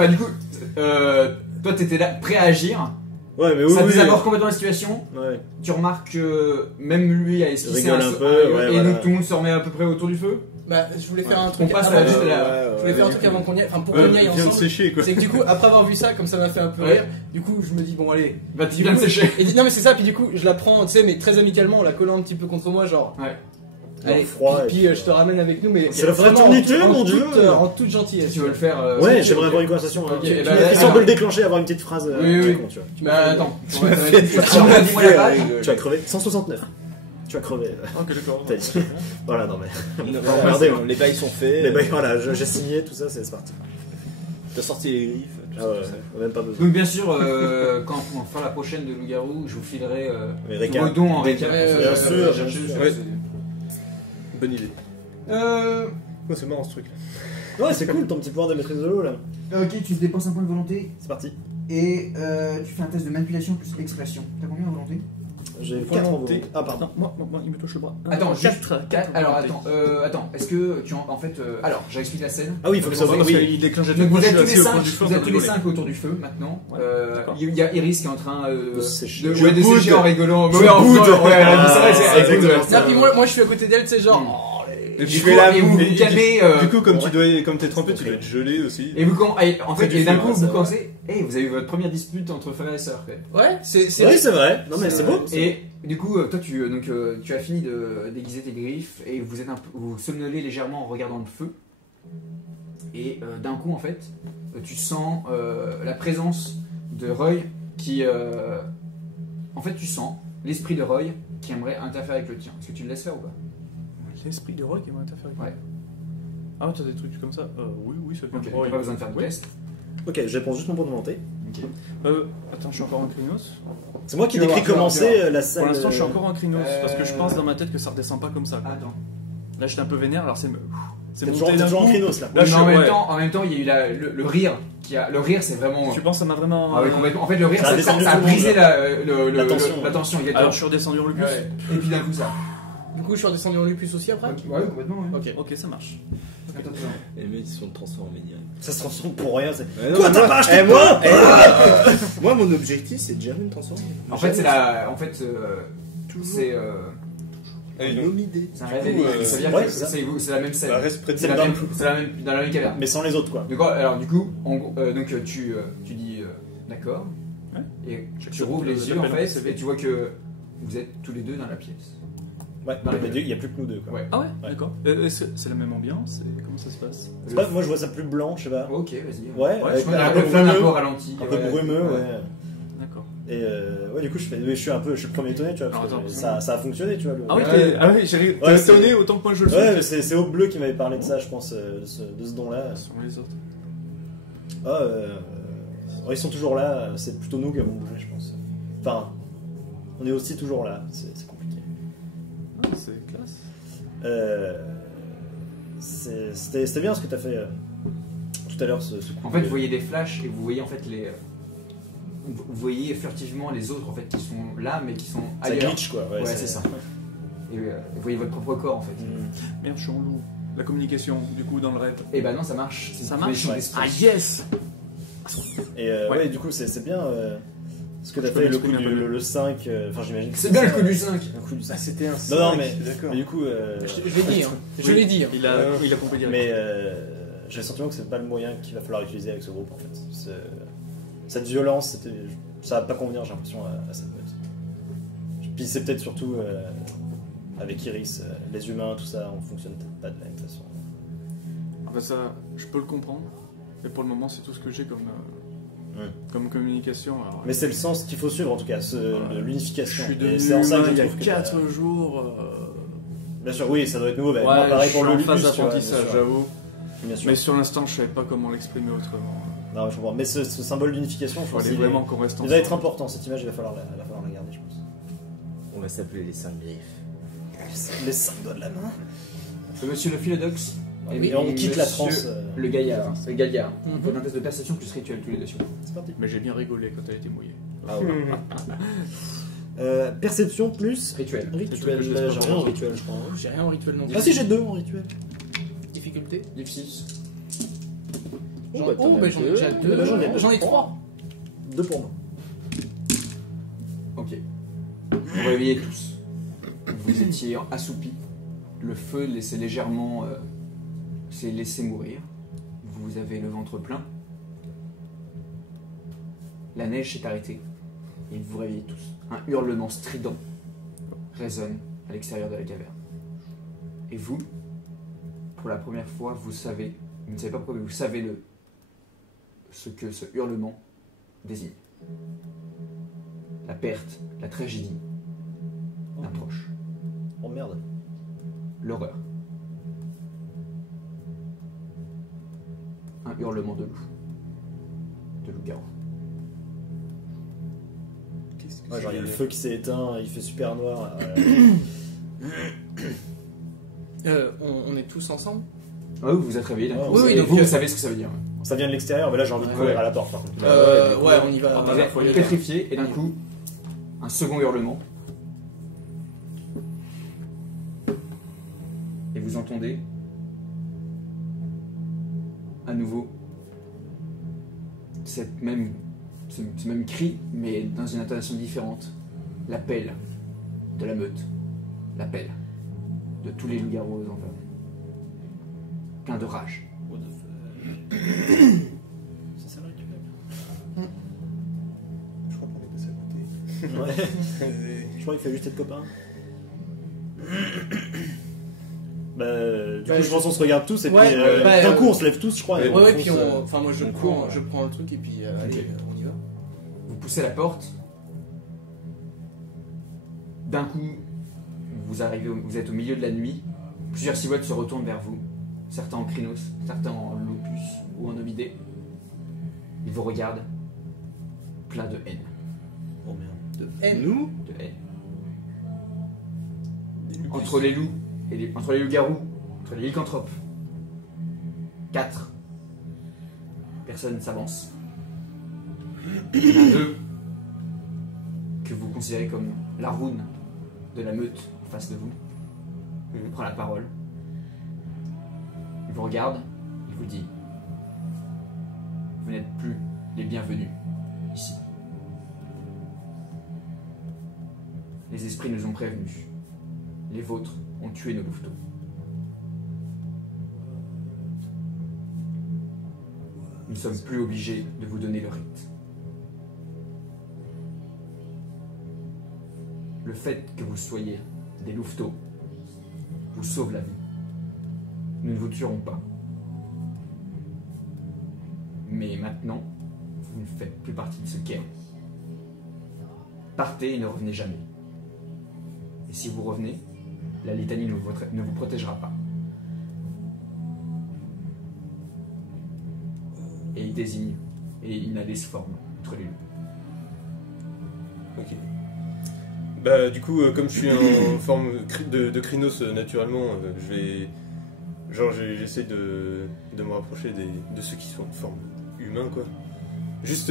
toi t'étais là prêt à agir. Ouais, mais oui, Ça oui. désaborde complètement la situation. Ouais. Tu remarques que même lui a esquissé Rigole un peu, rigole, ouais, et voilà. donc tout le monde se remet à peu près autour du feu. Bah, je voulais faire un On truc. passe avant- à la- Je voulais faire un truc avant qu'on y aille, enfin pour qu'on y aille Viens de ensemble. sécher quoi. C'est que du coup, après avoir vu ça, comme ça m'a fait un peu Ouais. rire, du coup, je me dis, bon, allez. Bah, tu Du viens de coup, sécher. Et non, mais c'est ça, puis du coup, je la prends, tu sais, mais très amicalement, en la collant un petit peu contre moi, genre. Ouais. Allez, froid, puis, et puis, je te ramène avec nous, mais. C'est la vraiment fraternité, en mon toute- Dieu. En toute gentillesse. Si tu veux le faire. Ouais, ok, j'aimerais ok. avoir une conversation. Ok, Tu et bah, histoire alors- de le déclencher, avoir une petite phrase. Oui, très oui. con, tu vois. Bah, attends. Tu Ouais, m'as ça va fait- être- dis-moi la page. Tu as crevé 169. Tu as crevé. Ok, d'accord. T'as dit. Voilà, non mais. Regardez, Regardez, les bails sont faits. Les bails, voilà, j'ai signé, tout ça, c'est parti. T'as sorti les griffes. tout Ah ça, ouais, tout ça. même pas besoin. Donc, bien sûr, quand on fera la prochaine de Loup-Garou, je vous filerai Mais récap. vos dons en récap. Ouais, bien sûr, bien sûr. Ouais. Bonne idée. Euh. Oh, c'est marrant ce truc. Ouais, c'est cool ton petit pouvoir de maîtrise de l'eau là. Ok, tu dépenses un point de volonté C'est parti. et tu fais un test de manipulation plus expression. T'as combien en volonté? J'ai Volonté. 4 en volonté. Ah, pardon. Non, moi, il me touche le bras. Attends, juste 4. Alors attends, est-ce que tu en fait alors, j'explique la scène. Ah oui, il faut que ça Parce oui. qu'il déclenche des Donc trucs. vous êtes Moi, tous je les suis assis au 5, coin du feu, vous êtes en train tous de les rigoler. 5 autour du feu maintenant. Ouais, d'accord. Il y a Iris qui est en train De sécher. de Je de boude. sécher en rigolant. Je Ouais, en boude. faisant- ouais, elle a dit ça, Ah, c'est exactement exactement Non, puis moi, je suis à côté d'elle, tu sais, genre. Et Du puis, coup, fais la et vous moue. vous calmez. Du coup, comme ouais. tu dois, comme t'es trempé, tu dois être gelé aussi. Et vous en fait, du et d'un feu, coup ouais, vous ça commencez. Vous avez eu votre première dispute entre frères et sœurs. Ouais, c'est. Oui, c'est vrai. Non mais c'est beau. Et du coup, toi, tu as fini de déguiser tes griffes et vous êtes vous somnolez légèrement en regardant le feu. Et d'un coup, en fait, tu sens la présence de Roy qui, en fait, tu sens l'esprit de Roy qui aimerait interférer avec le tien. Est-ce que tu le laisses faire ou pas? L'esprit de Roy qui m'a interféré. Ouais. Ah ouais, t'as des trucs comme ça Oui, ça vient Ok, de Roy. pas besoin de faire de Oui. test. Ok, je réponds juste mon point de volonté. Attends, je suis encore en crinos. C'est moi qui Tu vas décris voir, tu vas commencer la salle. Pour l'instant, je suis encore en crinos parce que je Euh, pense dans ma tête que ça redescend pas comme ça. Attends. Là, j'étais un peu vénère, alors c'est T'es toujours monté d'un en coup. crinos là. Là, je mais suis- en, même ouais. temps, en même temps, il y a eu le rire. Le rire, c'est vraiment. Tu penses que ça m'a vraiment. Ah oui, complètement. En fait, le rire, Ça a ça descendu a tout le brisé monde, la tension. tension. Alors, je suis redescendu en lupus. Ouais. Et puis d'un coup, ça. Du coup, je suis redescendu en lupus aussi après. Ouais, complètement. Ouais. Ok. Ok, ça marche. Attends. Et les mecs ils se sont transformés direct. Ça se transforme pour rien. c'est- Ouais, non, Quoi, mais t'as moi- pas acheté eh, de moi, pain moi, mon objectif, c'est de jamais me transformer. En fait, c'est la. En fait, c'est. Et Une donc, bonne idée. C'est un Du rêve coup, énigme. Ça veut dire ouais, que c'est ça. c'est la même scène. bah, reste près de C'est cette la dame. même, c'est la même, dans la même caverne. Mais sans les autres quoi. D'accord. Alors du coup, donc tu dis d'accord. Ouais. Et tu J'accepte rouvres les yeux en l'appel fait CV. et tu vois que vous êtes tous les deux dans la pièce. Ouais, Dans les- il y a plus que nous deux quoi. Ouais. Ah ouais, Ouais. d'accord. C'est la même ambiance et comment ça se passe C'est pas- moi je vois ça plus blanc, je sais pas. Ok, vas-y. Ouais, Ouais, avec je un un peu peu un peu brumeux. ralenti. Un peu ouais. brumeux, ouais. D'accord. Et ouais, du coup, je suis le premier étonné, tu vois. parce Alors, que attends, ça a fonctionné, tu vois. Ah oui, Ouais. j'ai Ouais, étonné autant que moi je le fais. Ouais, mais c'est Aube Bleu qui m'avait parlé de ça, je pense, de ce don-là. Ce sont les autres. Ah, ouais, ils sont toujours là, c'est plutôt nous qui avons bougé, je pense. Enfin, on est aussi toujours là, c'est compliqué. Ah, c'est classe. C'était bien ce que t'as fait tout à l'heure, ce coup En fait, de- vous voyez des flashs et vous voyez en fait les. Vous voyez furtivement les autres en fait qui sont là mais qui sont ça ailleurs. glitch quoi. Ouais, c'est ça. Et vous voyez votre propre corps en fait. Mm. Merde, je suis en loup. La communication, du coup, dans le rêve. Et bah non, ça marche. C'est Ça une marche, connexion ouais. d'esprit. Ah yes. Et Ouais. ouais, du coup, c'est bien ce que t'as Je peux fait, le coup m'exprimer un peu mieux. le 5, enfin j'imagine que C'est bien le coup du 5. Un coup du 5. C'était un. Non, non, mais, D'accord. mais du coup, Je l'ai dit, hein. Je l'ai dit. hein. Il a compris direct. mais j'ai le sentiment que c'est pas le moyen qu'il va falloir utiliser avec ce groupe en fait. Cette violence, ça va pas convenir, j'ai l'impression, à cette meute. Puis c'est peut-être surtout avec Iris, les humains, tout ça, on fonctionne peut-être pas de la même façon. Ah bah ça, je peux le comprendre. Et pour le moment, c'est tout ce que j'ai comme communication. Alors, Mais c'est le sens qu'il faut suivre en tout cas, Ouais. l'unification. je suis Et devenu c'est en ça humain que il y je a trouve que 4 jours. Bien sûr, oui, ça doit être nouveau. Bah, Ouais, moi, pareil je pour suis le en Lupus, phase tu vois, bien d'apprentissage, sûr. j'avoue. Bien sûr. Mais sur l'instant, je savais pas comment l'exprimer autrement. Non, je comprends. Mais ce symbole d'unification, je Il pense fallait qu'il vraiment qu'on reste il va être ensemble. important. Cette image, il va falloir la garder, je pense. On va s'appeler les 5 griffes. Les 5 doigts de la main. Monsieur le Philodox, Et on quitte la monsieur transe. Le gaillard. Le gaillard. Mhm. Vous faites un test de perception plus rituel tous les deux. C'est parti. Mais j'ai bien rigolé quand elle était mouillée. Ah ouais. Perception plus Rituel. rituel. Je laisse J'ai pas rien en voir. rituel, je crois. hein. J'ai rien en rituel non plus. Ah si, j'ai 2 en rituel. Difficulté. Difficile. J'en bah, t'en as j'en ai deux. déjà 2. Bah, J'en ai 3. 2 pour moi. Ok. Vous vous réveillez tous. Vous étiez assoupis. Le feu s'est légèrement s'est laissé mourir. Vous avez le ventre plein. La neige s'est arrêtée. Et vous vous réveillez tous. Un hurlement strident résonne à l'extérieur de la caverne. Et vous, pour la première fois, vous savez, vous ne savez pas pourquoi, mais vous savez ce que ce hurlement désigne. La perte, la tragédie d'un proche. Oh merde. L'horreur. Un hurlement de loup. De loup-garou. Qu'est-ce que Ouais, genre il y a le c'est feu qui s'est éteint, il fait super noir. On est tous ensemble. Ah oui, vous vous êtes réveillés d'un Ouais, coup. oui, Et donc, vous savez ce que ça veut dire. Ça vient de l'extérieur, mais là j'ai envie de Ouais. courir à la porte par contre. Ouais, on y va. Vous êtes pétrifié et d'un coup, un second hurlement. Et vous entendez à nouveau ce même cri, mais dans une intonation différente. L'appel de la meute. L'appel de tous les loups-garous aux environs. Plein de rage. Ça c'est le rituel. Je crois qu'on est passé à côté. Ouais. Je crois qu'il fait juste être copain. Du coup, je pense qu'on se regarde tous et Ouais, puis bah, d'un coup on se lève tous, je crois. et on Ouais, fonce, puis enfin moi on court. je prends le truc et puis allez, on y va. Vous poussez la porte. D'un coup, vous êtes au milieu de la nuit. Plusieurs silhouettes se retournent vers vous. Certains en Krynos, certains en Lopus ou en Omidé. Ils vous regardent, plein de haine. Oh merde. De haine. Nous De haine. Entre les loups et entre les loups-garous, entre les lycanthropes. 4 personnes s'avancent. Il y en a 2 que vous considérez comme la roune de la meute en face de vous. Il prend la parole. Il vous regarde. Il vous dit: vous n'êtes plus les bienvenus ici. Les esprits nous ont prévenus. Les vôtres ont tué nos louveteaux. Nous ne sommes plus obligés de vous donner le rite. Le fait que vous soyez des louveteaux vous sauve la vie. Nous ne vous tuerons pas. Mais maintenant, vous ne faites plus partie de ce cairn. Partez et ne revenez jamais. Et si vous revenez, la litanie ne vous protégera pas. Et il désigne, et il n'a forme entre les loups. Ok. Bah du coup, comme je suis en forme de Krynos naturellement, je vais... Genre j'essaie de me rapprocher de ceux qui sont en forme humain quoi. Juste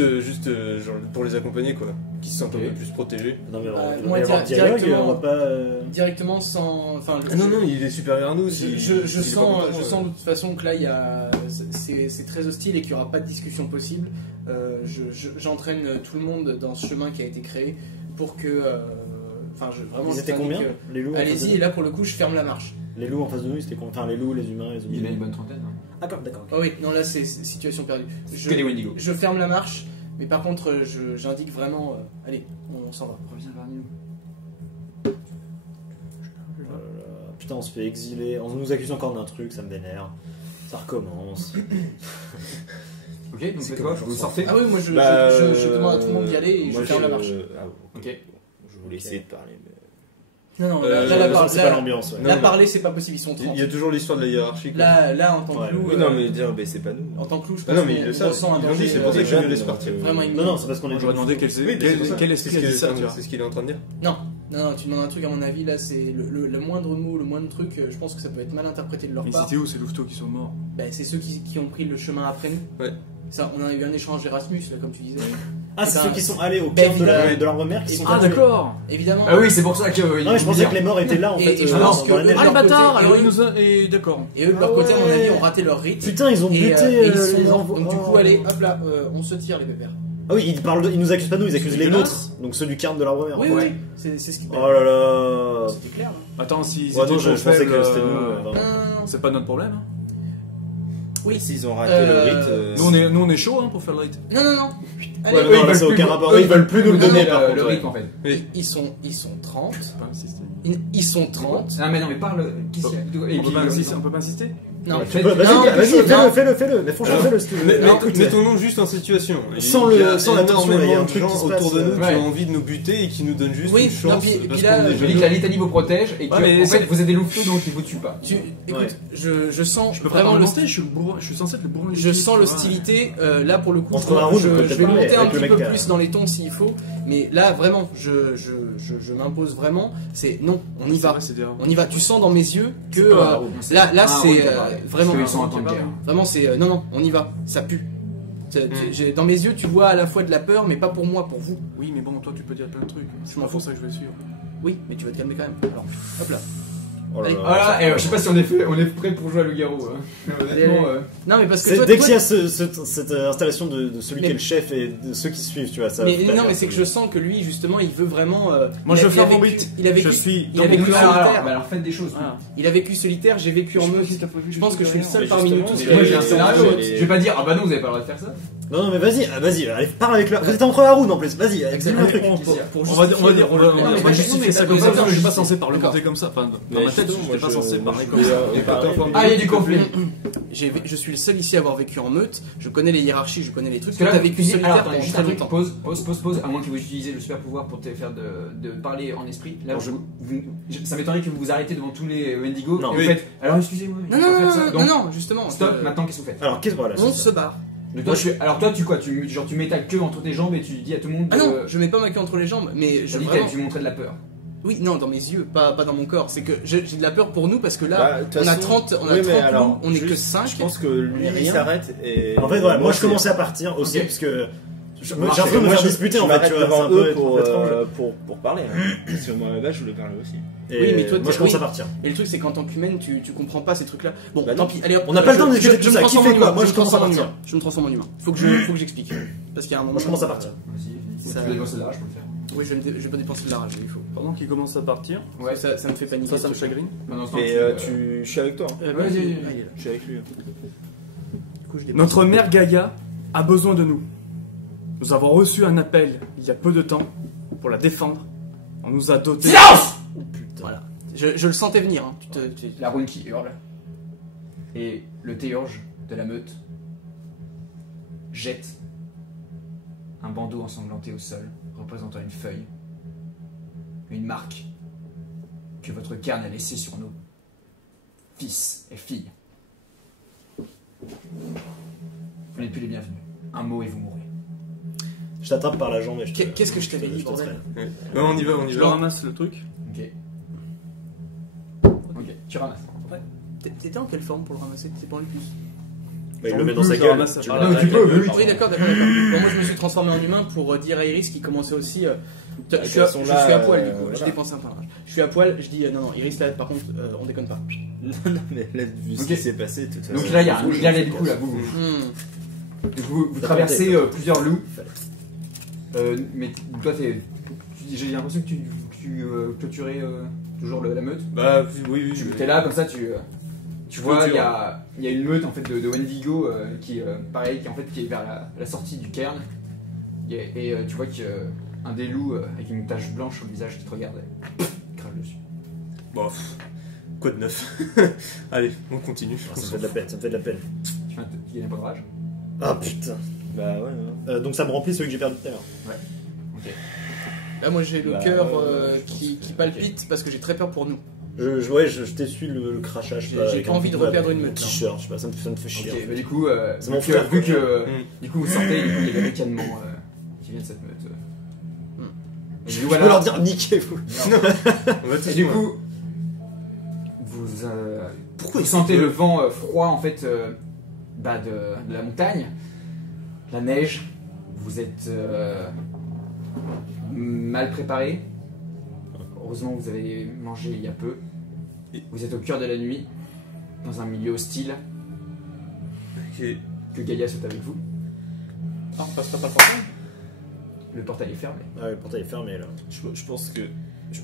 genre pour les accompagner quoi, qui se sentent un peu plus protégés. Non mais on moi, va y avoir dialogue, directement- on va pas. Directement sans. Enfin, Ah non, il est supérieur à nous. Je sens de toute façon que là, c'est très hostile et qu'il n'y aura pas de discussion possible. J'entraîne tout le monde dans ce chemin qui a été créé pour que. Enfin, vraiment. Ils je étaient t'indique combien que- Les loups en face de Allez-y, et nous là pour le coup, je ferme la marche. Les loups en face de nous, c'était combien? Enfin, les loups, les humains, les Il y en a une zombies. bonne trentaine. Hein. Ah, d'accord. Ah oui, non, là c'est situation perdue. Que des Wendigo. Je ferme la marche, mais par contre, j'indique vraiment. Allez, on s'en va. Reviens vers nous. Oh là là. Putain, on se fait exiler, on nous accuse encore d'un truc, ça me vénère. Ça recommence. Ok, donc C'est faites quoi? comme Vous ça. sortez? Ah oui, moi je demande à tout le monde d'y aller et moi, je ferme la marche. Ok. Je voulais essayer de parler, mais. Non, non, Euh, là, C'est pas l'ambiance, ouais. là, Non, parler, c'est pas possible, ils sont 30. Il y a toujours l'histoire de la hiérarchie. Quoi. Là, en tant Ouais. que loup, Oui, non, mais dire, c'est pas nous. en tant que loup, je Ah pense non, mais qu'on ils le ressent un savent. Ils l'ont danger. dit, c'est pour ça que je Déjà, me laisse donc, partir. Vraiment Non, non, c'est parce qu'on est. J'aurais demandé quel Oui, c'est pour ça. esprit a dit ça, tu vois. C'est ce qu'il est en train de dire. Non, Non, tu demandes un truc, à mon avis, là, c'est le moindre mot, le moindre truc, je pense que ça peut être mal interprété de leur Mais part. c'était où ces louveteaux qui sont morts? Ben, c'est ceux qui ont pris le chemin après nous. Ouais. Ça, on a eu un échange Erasmus, là, comme tu disais. Ah, c'est Ben, ceux qui sont allés au ben, camp de l'arbre mère qui sont Ah, tués. d'accord! Évidemment. Ah oui, c'est pour ça que. Non, mais je pensais que les morts étaient là en Et- fait. et je dans pense que la eux, neige. Ah, leur le bâtard! côté, Alors eux- il nous a. Et d'accord. Et eux, de leur côté, à mon avis, ont raté leur rite. Putain, ils ont buté et ils sont les morts. envois. Donc, du coup, allez, hop là, on se tire, les pépères. Ah oui, ils nous accusent pas nous, ils accusent les dégueulasse. nôtres. Donc ceux du camp de l'arbre mère. Oui, Ouais. oui, c'est ce qui Oh là là. C'était clair, là. Attends, si. Ouais, non, je pensais que c'était nous. Non, vraiment. non, non. C'est pas notre problème. Hein. Oui. S'ils ont raté le rite. Nous on est chaud hein, pour faire le rite. Non, non, non. Allez, Ouais, Eux, mais ils non, veulent ça n'a plus aucun nous- rapport. eux, Ils veulent plus nous le non, donner non, par le contre. rythme en fait. ils sont 30. Pas insister. Ils sont 30. Non, mais non, mais parle. Qui c'est On peut pas insister. On peut pas insister. Non, Ouais, Vas-y, Non, fais-le. Mais franchement, fais-le si tu veux. Alors, écoute, Mettons-nous juste en situation. Sans Il y a sans la tension, il y a énormément un de truc gens qui se autour passe, de nous qui ouais. ont envie de nous buter et qui nous donnent juste Oui, une chance. non, puis parce là, qu'on est Je dis jeunes. que la litanie vous protège et que Ouais, mais en fait c'est- vous êtes des louveteaux donc ils vous tuent pas. écoute, Ouais. je sens Je peux vraiment vraiment le monter. Je suis censé être le bourrin. Je sens l'hostilité, là pour le coup, Entre Haroun, je peut-être vais pas, mais monter un avec le petit mec peu qui a- plus dans les tons s'il faut, mais là vraiment, je m'impose vraiment, c'est non, on y va. On y va, tu sens dans mes yeux que là Ah, c'est oui, vraiment, Parce qu'ils sont en temps de guerre. vraiment c'est non, on y va, ça pue. Dans mes yeux, tu vois à la fois de la peur, mais pas pour moi, pour vous. Oui, mais bon, toi tu peux dire plein de trucs. C'est m'en pas pour fous. ça que je vais le suivre. Oui, mais tu vas te calmer quand même. Alors, hop là. Oh là là. Voilà, et je sais pas si on est prêt pour jouer à loup-garou. Hein. Honnêtement, Non, mais parce que C'est toi, dès toi- qu'il y a cette installation de celui Mais- qui est le chef et de ceux qui suivent, tu vois, ça. mais non, mais c'est que je sens que lui, justement, il veut vraiment. Moi, il je a- veux il a faire mon vécu- rite. Il a vécu. Je suis il dans a vécu mon clan. solitaire. alors faites des choses. Voilà. Il a vécu solitaire, j'ai vécu en meute. Je pense que je suis le seul Mais parmi nous justement, tous. mais Moi j'ai un les- scénario. les- Je vais pas dire ah bah non vous avez pas le droit de faire ça. Non, mais vas-y, allez, parle avec le. Vous êtes entre Haroun en plus, vas-y, dis-moi un truc. On va justifier ça comme ça parce que je suis pas censé D'accord. parlementer comme ça. Enfin, dans ma tête, je suis pas censé parler comme je- ça. Ah il y a du conflit. Je suis le seul ici à avoir vécu en meute. Je connais les hiérarchies, je connais les trucs. Parce que là Toi, t'as t'as vécu alors solitaire attends, pendant juste très un truc, longtemps. pause, à moins que vous utilisez le super pouvoir pour te faire de parler en esprit. Là ça m'étonnerait que vous vous arrêtez devant tous les Wendigo Non. et vous Oui. faites alors excusez-moi. Non, il faut faire ça. non, Donc, non, justement. Stop, maintenant qu'est-ce que vous faites? Alors, qu'est-ce que voilà, On c'est se ça. barre. Donc, toi, alors toi tu quoi tu mets ta queue entre tes jambes et tu dis à tout le monde Ah non, je mets pas ma queue entre les jambes, mais je je dis vraiment... que tu montrais de la peur. Oui, non, dans mes yeux, pas dans mon corps. C'est que j'ai de la peur pour nous parce que là, Bah, de toute on a façon- 30, on a Oui, mais 30 alors, loups, on est juste, que 5. Je pense que lui Mais il rien. s'arrête et. En fait, voilà, moi je aussi. commençais à partir aussi, Ok. parce que j'ai un Marche, peu de me Moi, faire je- disputer je en fait, m'arrête tu vois, c'est un devant peu eux étrange. pour parler. Hein. Parce que moi, là, je voulais parler aussi. Et Oui, mais toi, moi je commence oui. à partir. Et le truc, c'est qu'en tant qu'humaine, tu comprends pas ces trucs-là. Bon, Bah tant non. pis, allez hop. On n'a pas le temps de discuter je de tout me ça. Qui transforme fait en quoi humain, Moi je je me commence à transforme en partir. humain. Je me transforme en humain. Faut que j'explique. Parce qu'il y a un moment. Moi je commence à partir. Vas-y, Ça- tu peux dépenser de la rage pour le faire. Oui, je vais pas dépenser de la rage, il faut. Pendant qu'il commence à partir, Ouais, Parce que ça me fait paniquer. ça me chagrine. pendant ce temps, Et je suis avec toi. hein. Vas-y, Vas-y. vas-y. Je suis avec lui. Du coup, je dépense. Notre mère Gaïa a besoin de nous. Nous avons reçu un appel il y a peu de temps pour la défendre. On nous a doté. Silence. Oh putain. Voilà. Je le sentais venir. Hein. La rune qui hurle et le théurge de la meute jette un bandeau ensanglanté au sol représentant une feuille, une marque que votre carne a laissée sur nos fils et filles. Vous n'êtes plus les bienvenus. Un mot et vous mourrez. Je t'attrape par la jambe et je te. Qu'est-ce que je t'avais dit, te bordel traîne. Ouais, on y va, Je le ramasse le truc. Ok. Ok, tu ramasses. T'étais en quelle forme pour le ramasser? T'es pas en plus. Bah, il le met dans sa Je le gueule. ramasse Tu par le la mets tu dans la peux, gueule. oui. Ah oui, d'accord. Bon, moi, je me suis transformé en humain pour dire à Iris qui commençait aussi. Je suis à poil du coup. Je voilà. dépense un peu. Je suis à poil. Je dis non, Iris là. Par contre, on déconne pas. Non, mais là, vu ce Ok. qui s'est passé, de toute façon. Donc là, il y a du coup là, vous traversez plusieurs loups. Mais toi, j'ai l'impression que tu clôturais toujours la meute. Bah oui. Tu es là comme ça, tu vois, il y a une meute en fait de Wendigo qui pareil, qui est vers la sortie du cairn. Et tu vois qu'il y a un des loups avec une tache blanche sur le visage qui te regarde. Et crache dessus. Bon, quoi de neuf? Allez, on continue. Ah, ça me fait de la peine, ça me fait de la peine. Tu gagnes un point de rage. Ah putain. Bah ouais. Donc ça me remplit celui que j'ai perdu tout à l'heure. Ok. Là, moi, j'ai le Bah, cœur qui palpite parce que j'ai très peur pour nous. Je t'essuie le crachage. J'ai pas, avec envie un de coup, reperdre avec une un meute, T-shirt, je sais pas, ça me fait chier. Ok, en fait. bah du coup, C'est mon vu frère, que Mm. du coup vous sortez, il y a des ricanements qui viennent de cette meute. Et Je du coup, peux voilà. leur dire niquez-vous. On va tous Et du mourir. coup, Pourquoi vous sentez le vent froid en fait de la montagne, la neige. Vous êtes mal préparé. Heureusement, vous avez mangé il y a peu. Vous êtes au cœur de la nuit, dans un milieu hostile. Ok. Que Gaïa soit avec vous. Ah, on passe pas par le portail. Le portail est fermé. Ah, le portail est fermé là. Je pense que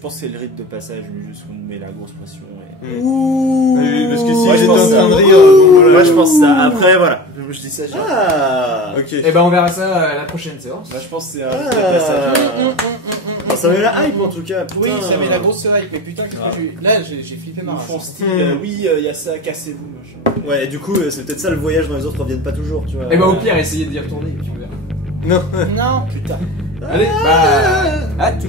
c'est le rite de passage, mais juste qu'on nous met la grosse pression. Et... Oui, parce que si Moi, je j'étais pense en train de ça. rire, bon, voilà. Moi je pense ça. Après voilà. Je dis ça, genre. Ah. Ok. Et ben on verra ça à la prochaine séance. Bah, je pense que c'est un rite de passage. Bon, ça met la hype en tout cas. Oui, putain. ça met la grosse hype, mais putain, Ah. là j'ai flippé ma Ils race. font style, Hmm. oui, il y a ça, cassez-vous, machin. Ouais, et du coup, c'est peut-être ça le voyage dont les autres reviennent pas toujours, tu vois. Et ben au pire, essayez d'y retourner. Tu verras. Non. Non, putain. Allez, bah à tout.